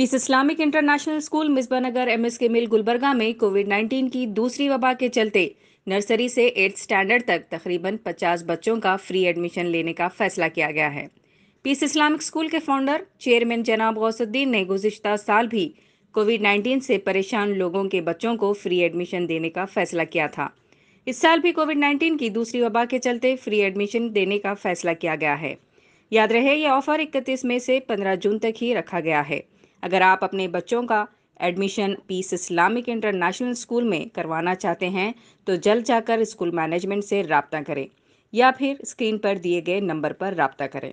Piece Islamic international school Misbanagar MSK mill Gulbarga में कोविड-19 की दूसरी वबा के चलते नर्सरी से 8th स्टैंडर्ड तक तकरीबन 50 बच्चों का फ्री एडमिशन लेने का फैसला किया गया है। पीस इस्लामिक स्कूल के फाउंडर चेयरमैन जनाब गौसुद्दीन ने गुज़िश्ता साल भी कोविड-19 से परेशान लोगों के बच्चों को फ्री एडमिशन देने का फैसला किया था। इस साल भी कोविड-19 की दूसरी वबा के चलते फ्री एडमिशन देने का फैसला किया गया है। याद रहे, यह ऑफर 31 मई से 15 जून तक ही रखा गया है। अगर आप अपने बच्चों का admission Peace Islamic international School में करवाना चाहते हैं तो जल्द जाकर स्कूल मैनेजमेंट से राब्ता करें या फिर स्क्रीन पर दिए गए नंबर पर राब्ता करें।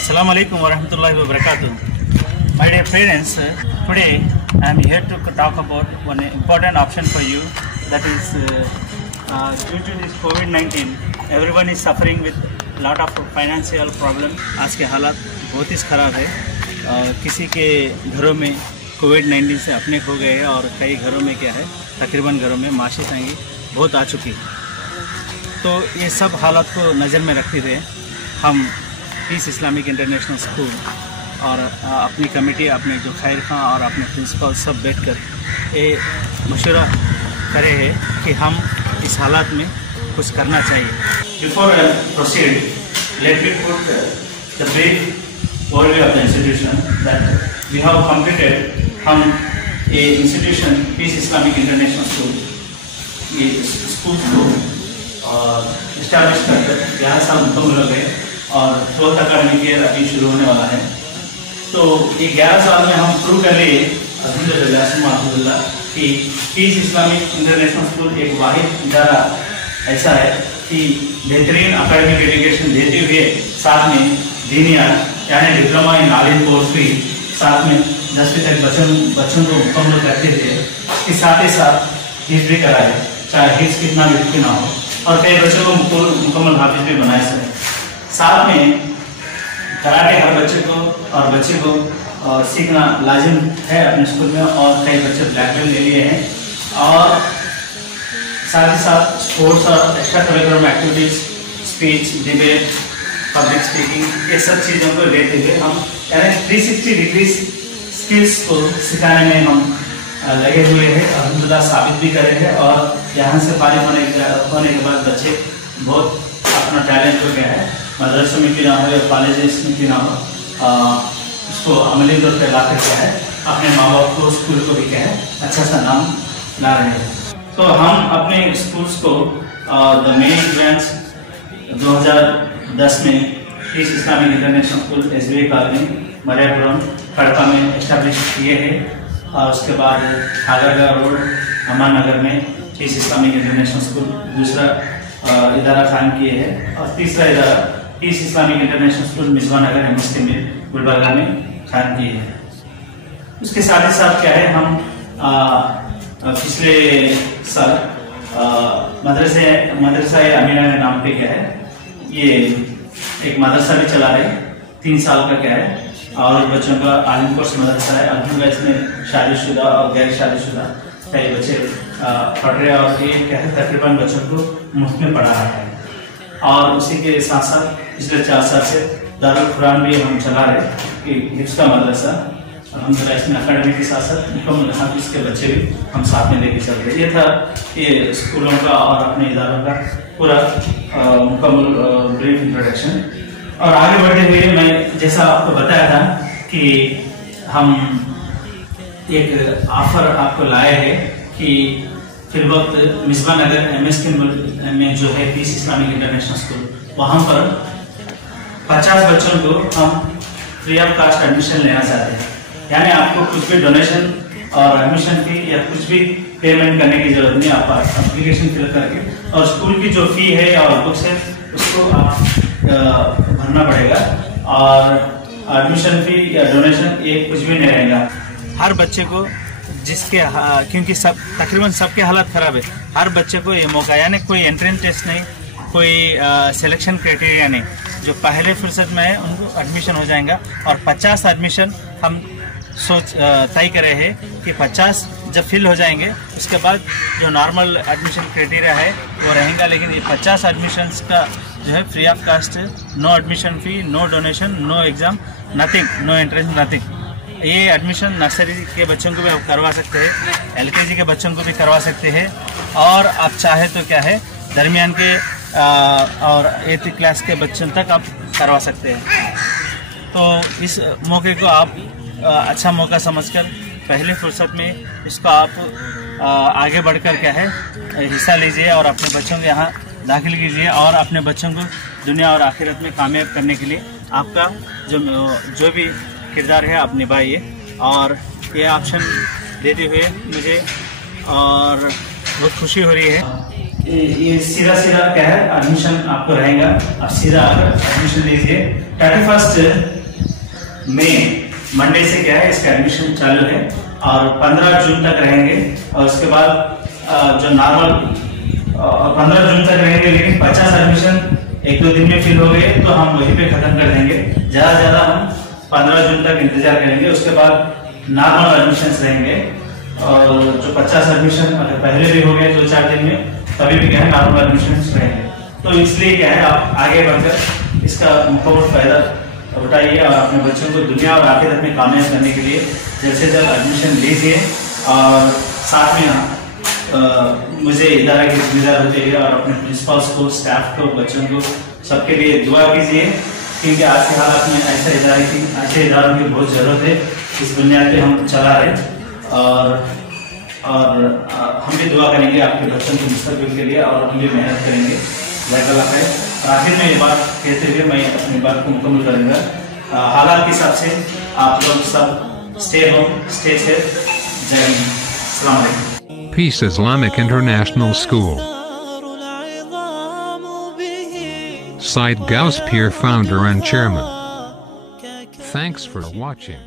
Assalamu alaikum wa rahmatullahi wa barakatuh. My dear parents, today I am here to talk about one important option for you, that is due to this COVID-19 everyone is suffering with lot of financial problem. आज के हालात बहुत ही ख़राब है। किसी के घरों में कोविड-19 से अपने हो गए हैं और कई घरों में क्या है, तकरीबन घरों में माशी तंगी बहुत आ चुकी है। तो ये सब हालात को नज़र में रखते हुए हम पीस इस्लामिक इंटरनेशनल स्कूल और अपनी कमेटी, अपने जो खैर खां और अपने प्रिंसिपल सब बैठकर ये मशवरा करे हैं कि हम इस हालात में कुछ करना चाहिए। Before I proceed, let me put the brief overview of the institution that we have completed. हम ये institution Peace Islamic international School, ये स्कूल को इस्टेब्लिश करके 11 साल मुकम्मल हो गए और 12th अकाडमिक ईयर अभी शुरू होने वाला है। तो ये 11 साल में हम प्रूव कर लिए अल्हम्दुलिल्लाह कि पीस इस्लामिक इंटरनेशनल स्कूल एक वाहिद इदारा ऐसा है कि बेहतरीन अकाडमिक एजुकेशन देते हुए साथ में दीनियात यानी डिप्लोमा इन आलिम कोर्स भी साथ में 10वीं तक बच्चों को मुकम्मल करते थे। इसके साथ ही साथ हिफ्ज़ भी कराए, चाहे हिफ्ज़ कितना भी ना हो, और कई बच्चों को मुकम्मल हाफिज भी बनाए सकें। साथ में कराटे हर बच्चे को और बच्चे को सीखना लाजिम है अपने स्कूल में, और कई बच्चे ब्लैक बेल्ट ले लिए हैं। और साथ ही साथ स्पोर्ट्स और extra curricular activities, speech, debate, public speaking, ये सब चीज़ों को लेते हुए हम 360 डिग्री स्किल्स को सिखाने में हम लगे हुए हैं। अल्हम्दुलिल्लाह साबित भी करे हैं, और यहाँ से फारिग होने के बाद बच्चे बहुत अपना टैलेंट हो गया है। मदरसे में भी ना हो या कॉलेज में भी ना हो, उसको अमली तौर पर ला कर क्या है, अपने माँ बाप को, स्कूल को भी क्या है, अच्छा सा नाम ला रहे हैं। तो हम अपने स्कूल्स को द मेन ब्रांच 2010 में peace Islamic international school SBI colony Mariyapuram Kadapa में इस्टेब्लिश किए हैं, और उसके बाद आगरगा रोड अमान नगर में पीस इस्लामिक इंटरनेशनल स्कूल दूसरा इदारा कायम किए हैं, और तीसरा इदारा peace Islamic international school Misbanagar MSK mill Gulbarga में कायम किए हैं। उसके साथ ही साथ क्या है, हम पिछले साल मदरसा अमीना के नाम पे क्या है, ये एक मदरसा भी चला रहे, 3 साल का क्या है, और बच्चों का आलिम कोर्स मदरसा है। अल्हम्दुलिल्लाह इसमें शादीशुदा और गैर शादीशुदा कई बच्चे पढ़ रहे हैं, और ये क्या है, तकरीबन बच्चों को मुफ्त में पढ़ा रहा है। और उसी के साथ साथ पिछले 4 साल से दारुल कुरान भी हम चला रहे कि हिफ्ज़ का मदरसा। अल्हम्दुलिल्लाह इसमें अकाडमी के साथ साथ मुकम्मल हाफिज़ के बच्चे भी हम साथ में लेके चल रहे। ये था ये स्कूलों का और अपने इदारों का पूरा मुकम्मल ब्रीफ इंट्रोडक्शन। और आगे बढ़ते हुए मैं जैसा आपको बताया था कि हम एक ऑफर आपको लाए हैं कि फिर वक्त मिसबानगर एमएसके में जो है पीस इस्लामिक इंटरनेशनल स्कूल, वहाँ पर 50 बच्चों को हम फ्री ऑफ कास्ट एडमिशन लेना चाहते हैं। यानी आपको कुछ भी डोनेशन और एडमिशन फी या कुछ भी पेमेंट करने की जरूरत नहीं, आप एप्लीकेशन फिल करके, और स्कूल की जो फी है और बुक्स है उसको आप भरना पड़ेगा, और एडमिशन फी या डोनेशन ये कुछ भी नहीं रहेगा। हर बच्चे को जिसके क्योंकि सब तकरीबन सबके हालात ख़राब है, हर बच्चे को ये मौका, यानी कोई एंट्रेंस टेस्ट नहीं, कोई सिलेक्शन क्राइटेरिया नहीं, जो पहले फुर्सत में है उनको एडमिशन हो जाएगा। और 50 एडमिशन हम तय करे हैं कि 50 जब फिल हो जाएंगे उसके बाद जो नॉर्मल एडमिशन क्राइटेरिया है वो रहेगा, लेकिन ये 50 एडमिशन्स का जो है free of cost, no admission fee, no donation, no exam, nothing, no entrance, nothing. ये एडमिशन नर्सरी के बच्चों को भी आप करवा सकते हैं, LKG के बच्चों को भी करवा सकते हैं, और आप चाहे तो क्या है दरमियान के और 8th क्लास के बच्चों तक आप करवा सकते हैं। तो इस मौके को आप अच्छा मौका समझकर पहले फुर्सत में इसको आप आगे बढ़कर क्या है हिस्सा लीजिए और अपने बच्चों को यहाँ दाखिल कीजिए, और अपने बच्चों को दुनिया और आखिरत में कामयाब करने के लिए आपका जो भी किरदार है आप निभाइए। और ये ऑप्शन देते हुए मुझे और बहुत खुशी हो रही है। ये सीधा क्या है एडमिशन आपको रहेगा, आप सीधा आकर एडमिशन लीजिए। 31 मई मंडे से क्या है इसका एडमिशन चालू है और 15 जून तक रहेंगे, और उसके बाद जो नॉर्मल 15 जून तक रहेंगे, लेकिन 50 एडमिशन 1-2 दिन में फिल हो गए तो हम वहीं पे खत्म कर देंगे। ज़्यादा हम 15 जून तक इंतजार करेंगे, उसके बाद नॉर्मल एडमिशन्स रहेंगे। और जो 50 एडमिशन अगर पहले भी हो गए 2-4 दिन में, तभी भी क्या है नॉर्मल एडमिशन्स रहेंगे। तो इसलिए क्या है आप आगे बढ़कर इसका मुकम्मल फायदा उठाइए और अपने बच्चों को दुनिया और आखिरत में कामयाब करने के लिए जल्द से जल्द एडमिशन लीजिए। और साथ में मुझे इदारे के जिम्मेदार होते हुए और अपने प्रिंसिपल्स को, स्टाफ को, बच्चों को सबके लिए दुआ कीजिए, क्योंकि आज के हालात में ऐसे इदारों की बहुत ज़रूरत है। इस बुनियाद पे हम चला रहे और हम भी दुआ करेंगे आपके बच्चों के मुस्तकबिल के लिए, और हम भी मेहनत करेंगे। जज़ाकल्लाह खैर। आखिर में ये बात कहते हुए मैं अपनी बात को मुकम्मल करूँगा। हालात के हिसाब से आप लोग सब स्टे होम, स्टे सेफ। जय हिंद, अस्सलाम वालेकुम। Peace Islamic International School. Said Gauspir, founder and chairman. Thanks for watching.